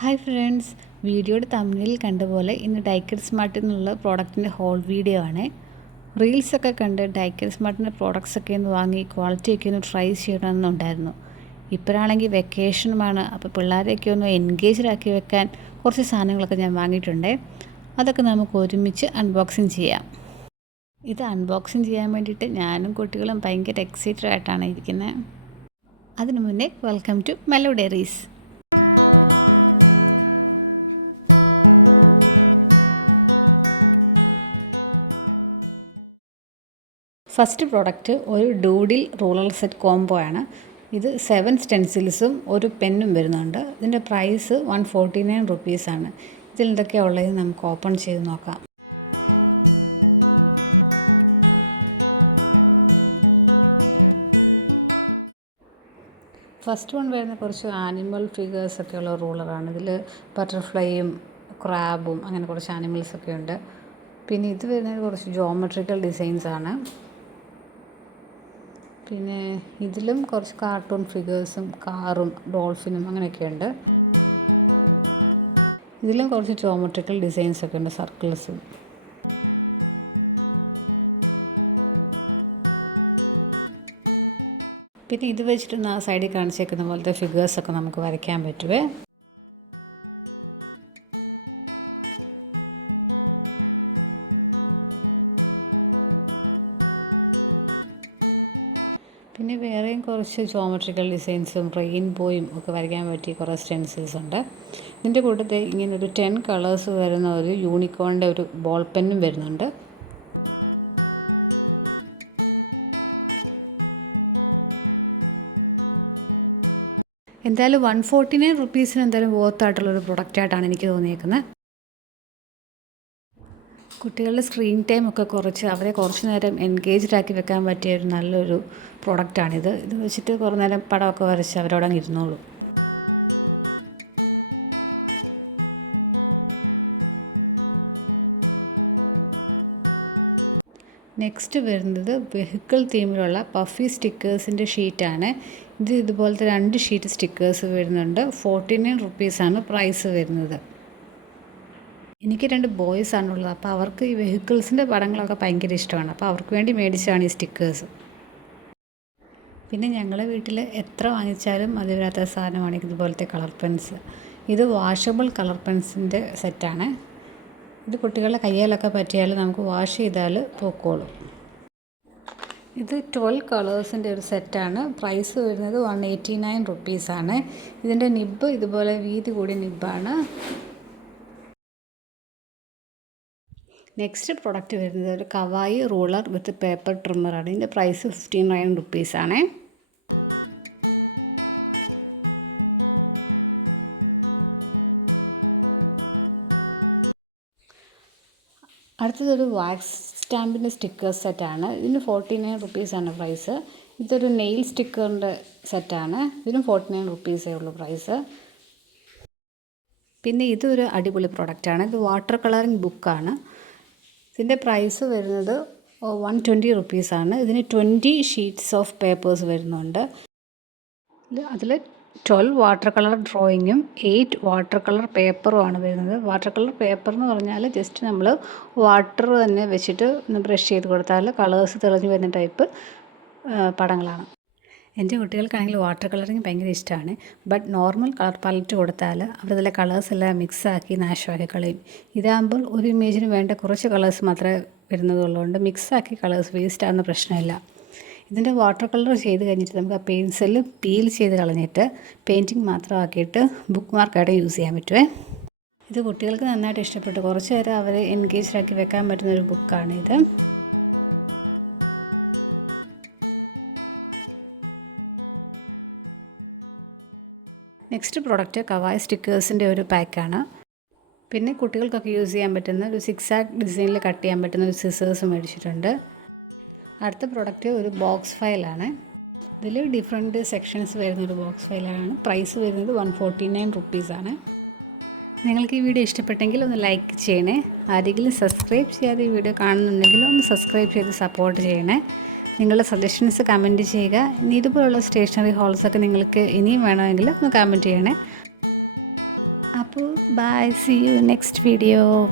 Hi friends, വീഡിയോയുടെ തമ്മിൽ കണ്ട പോലെ ഇന്ന് ഡൈക്കർ സ്മാർട്ടിൽ നിന്നുള്ള പ്രോഡക്റ്റിൻ്റെ ഹോൾ വീഡിയോ ആണ്. റീൽസൊക്കെ കണ്ട് ഡൈക്കർ സ്മാർട്ടിൻ്റെ പ്രോഡക്റ്റ്സൊക്കെ ഒന്ന് വാങ്ങി ക്വാളിറ്റിയൊക്കെ ഒന്ന് ട്രൈ ചെയ്യണമെന്നുണ്ടായിരുന്നു. ഇപ്പോഴാണെങ്കിൽ വെക്കേഷനുമാണ്, അപ്പോൾ പിള്ളേരെയൊക്കെ ഒന്ന് എൻഗേജ്ഡ് ആക്കി വെക്കാൻ കുറച്ച് സാധനങ്ങളൊക്കെ ഞാൻ വാങ്ങിയിട്ടുണ്ട്. അതൊക്കെ നമുക്ക് ഒരുമിച്ച് അൺബോക്സിങ് ചെയ്യാം. ഇത് അൺബോക്സിങ് ചെയ്യാൻ വേണ്ടിയിട്ട് ഞാനും കുട്ടികളും ഭയങ്കര എക്സൈറ്റഡ് ആയിട്ടാണ് ഇരിക്കുന്നത്. അതിനു മുന്നേ welcome to Melo Diaries. First product ഒരു ഡൂഡിൽ റൂളർ സെറ്റ് കോംബോ ആണ്. ഇത് 7 സ്റ്റെൻസിൽസും ഒരു പെന്നും വരുന്നുണ്ട്. ഇതിൻ്റെ പ്രൈസ് 149 റുപ്പീസാണ്. ഇതിൽ എന്തൊക്കെയാണ് ഉള്ളത് നമുക്ക് ഓപ്പൺ ചെയ്ത് നോക്കാം. ഫസ്റ്റ് വൺ വരുന്ന കുറച്ച് ആനിമൽ ഫിഗേഴ്സൊക്കെ ഉള്ള റൂളറാണ്. ഇതിൽ ബട്ടർഫ്ലൈയും ക്രാബും അങ്ങനെ കുറച്ച് ആനിമൽസൊക്കെ ഉണ്ട്. പിന്നെ ഇത് വരുന്നത് കുറച്ച് ജോമെട്രിക്കൽ ഡിസൈൻസാണ്. പിന്നെ ഇതിലും കുറച്ച് കാർട്ടൂൺ ഫിഗേഴ്സും കാറും ഡോൾഫിനും അങ്ങനെയൊക്കെയുണ്ട്. ഇതിലും കുറച്ച് ജോമെട്രിക്കൽ ഡിസൈൻസൊക്കെ ഉണ്ട്, സർക്കിൾസും. പിന്നെ ഇത് വെച്ചിട്ട് ആ സൈഡിൽ കാണിച്ചേക്കുന്ന പോലത്തെ ഫിഗേഴ്സൊക്കെ നമുക്ക് വരയ്ക്കാൻ പറ്റുമേ. പിന്നെ വേറെയും കുറച്ച് ജോമെട്രിക്കൽ ഡിസൈൻസും റെയിൻബോയും ഒക്കെ വരയ്ക്കാൻ പറ്റിയ കുറേ സ്റ്റെൻസിൽസ് ഉണ്ട്. ഇതിൻ്റെ കൂട്ടത്തിൽ ഇങ്ങനെ ഒരു 10 കളേഴ്സ് വരുന്ന ഒരു യൂണിക്കോണിൻ്റെ ഒരു ബോൾ പെന്നും വരുന്നുണ്ട്. എന്തായാലും 149 റുപ്പീസിന് എന്തായാലും വർത്തായിട്ടുള്ളൊരു പ്രൊഡക്റ്റായിട്ടാണ് എനിക്ക് തോന്നിയേക്കുന്നത്. കുട്ടികളുടെ സ്ക്രീൻ ടൈം ഒക്കെ കുറച്ച് അവരെ കുറച്ച് നേരം എൻഗേജ്ഡ് ആക്കി വെക്കാൻ പറ്റിയ ഒരു നല്ലൊരു പ്രോഡക്റ്റാണിത്. ഇത് വെച്ചിട്ട് കുറേ നേരം പടമൊക്കെ വരച്ച് അവരോട് അങ്ങ് ഇരുന്നോളൂ. നെക്സ്റ്റ് വരുന്നത് വെഹിക്കിൾ തീമിലുള്ള പഫി സ്റ്റിക്കേഴ്സിൻ്റെ ഷീറ്റാണ്. ഇത് ഇതുപോലത്തെ 2 ഷീറ്റ് സ്റ്റിക്കേഴ്സ് വരുന്നുണ്ട്. 49 റുപ്പീസാണ് പ്രൈസ് വരുന്നത്. എനിക്ക് 2 ബോയ്സ് ആണുള്ളത്, അപ്പോൾ അവർക്ക് ഈ വെഹിക്കിൾസിൻ്റെ പടങ്ങളൊക്കെ ഭയങ്കര ഇഷ്ടമാണ്. അപ്പോൾ അവർക്ക് വേണ്ടി മേടിച്ചതാണ് ഈ സ്റ്റിക്കേഴ്സ്. പിന്നെ ഞങ്ങളുടെ വീട്ടിൽ എത്ര വാങ്ങിച്ചാലും മതി വരാത്ത സാധനമാണ് ഇതുപോലത്തെ കളർ പെൻസ്. ഇത് വാഷബിൾ കളർ പെൻസിൻ്റെ സെറ്റാണ്. ഇത് കുട്ടികളുടെ കയ്യിലൊക്കെ പറ്റിയാൽ നമുക്ക് വാഷ് ചെയ്താൽ പോക്കോളും. ഇത് 12 കളേഴ്സിൻ്റെ ഒരു സെറ്റാണ്. പ്രൈസ് വരുന്നത് 189 റുപ്പീസാണ്. ഇതിൻ്റെ നിബ്ബ് ഇതുപോലെ വീതി കൂടിയ നിബ്ബാണ്. നെക്സ്റ്റ് പ്രൊഡക്റ്റ് വരുന്നത് ഒരു കവായി റൂളർ വിത്ത് പേപ്പർ ട്രിമ്മറാണ്. ഇതിൻ്റെ പ്രൈസ് 59 റുപ്പീസാണ്. അടുത്തതൊരു വാക്സ് സ്റ്റാമ്പിൻ്റെ സ്റ്റിക്കർ സെറ്റാണ്. ഇതിന് 49 റുപ്പീസാണ് പ്രൈസ്. ഇതൊരു നെയിൽ സ്റ്റിക്കറിൻ്റെ സെറ്റാണ്. ഇതിനും 49 റുപ്പീസേ ഉള്ളൂ പ്രൈസ്. പിന്നെ ഇതൊരു അടിപൊളി പ്രൊഡക്റ്റാണ്. ഇത് വാട്ടർ കളറിങ് ബുക്കാണ്. ഇതിൻ്റെ പ്രൈസ് വരുന്നത് 120 റുപ്പീസാണ്. ഇതിന് 20 ഷീറ്റ്സ് ഓഫ് പേപ്പേഴ്സ് വരുന്നുണ്ട്. അതിൽ 12 വാട്ടർ കളർ ഡ്രോയിങ്ങും 8 വാട്ടർ കളർ പേപ്പറുമാണ് വരുന്നത്. വാട്ടർ കളർ പേപ്പർ എന്ന് പറഞ്ഞാൽ ജസ്റ്റ് നമ്മൾ വാട്ടർ തന്നെ വെച്ചിട്ട് ഒന്ന് ബ്രഷ് ചെയ്ത് കൊടുത്താൽ കളേഴ്സ് തെളിഞ്ഞ് വരുന്ന ടൈപ്പ് പടങ്ങളാണ്. എൻ്റെ കുട്ടികൾക്കാണെങ്കിൽ വാട്ടർ കളറിങ് ഭയങ്കര ഇഷ്ടമാണ്. ബട്ട് നോർമൽ കളർ പാലറ്റ് കൊടുത്താൽ അവരതിലെ കളേഴ്സ് എല്ലാം മിക്സാക്കി നാശമാക്കി കളയും. ഇതാകുമ്പോൾ ഒരു ഇമേജിന് വേണ്ട കുറച്ച് കളേഴ്സ് മാത്രമേ വരുന്നതുള്ളതുകൊണ്ട് മിക്സാക്കി കളേഴ്സ് വേസ്റ്റ് ആകുന്ന പ്രശ്നമില്ല. ഇതിൻ്റെ വാട്ടർ കളർ ചെയ്ത് കഴിഞ്ഞിട്ട് നമുക്ക് ആ പെൻസിൽ പീൽ ചെയ്ത് കളഞ്ഞിട്ട് പെയിൻറ്റിങ് മാത്രമാക്കിയിട്ട് ബുക്ക് മാർക്കായിട്ട് യൂസ് ചെയ്യാൻ പറ്റുമേ. ഇത് കുട്ടികൾക്ക് നന്നായിട്ട് ഇഷ്ടപ്പെട്ടു. കുറച്ച് നേരം അവരെ എൻഗേജ്ഡ് ആക്കി വെക്കാൻ പറ്റുന്നൊരു ബുക്കാണിത്. നെക്സ്റ്റ് പ്രോഡക്റ്റ് കവായി സ്റ്റിക്കേഴ്സിൻ്റെ ഒരു പാക്കാണ്. പിന്നെ കുട്ടികൾക്കൊക്കെ യൂസ് ചെയ്യാൻ പറ്റുന്ന ഒരു 6 ആക്ട് ഡിസൈനിൽ കട്ട് ചെയ്യാൻ പറ്റുന്ന ഒരു സിസേഴ്സ് മേടിച്ചിട്ടുണ്ട്. അടുത്ത പ്രോഡക്റ്റ് ഒരു ബോക്സ് ഫയലാണ്. ഇതിൽ ഡിഫറെൻറ്റ് സെക്ഷൻസ് വരുന്നൊരു ബോക്സ് ഫയലാണ്. പ്രൈസ് വരുന്നത് 149 റുപ്പീസാണ്. നിങ്ങൾക്ക് ഈ വീഡിയോ ഇഷ്ടപ്പെട്ടെങ്കിൽ ഒന്ന് ലൈക്ക് ചെയ്യണേ. ആരെങ്കിലും സബ്സ്ക്രൈബ് ചെയ്യാതെ ഈ വീഡിയോ കാണുന്നുണ്ടെങ്കിൽ ഒന്ന് സബ്സ്ക്രൈബ് ചെയ്ത് സപ്പോർട്ട് ചെയ്യണേ. നിങ്ങളുടെ സജഷൻസ് കമൻറ്റ് ചെയ്യുക. ഇനി ഇതുപോലുള്ള സ്റ്റേഷനറി ഹോൾസൊക്കെ നിങ്ങൾക്ക് ഇനിയും വേണമെങ്കിൽ ഒന്ന് കമൻറ്റ് ചെയ്യണേ. അപ്പോൾ Bye. See you in next video.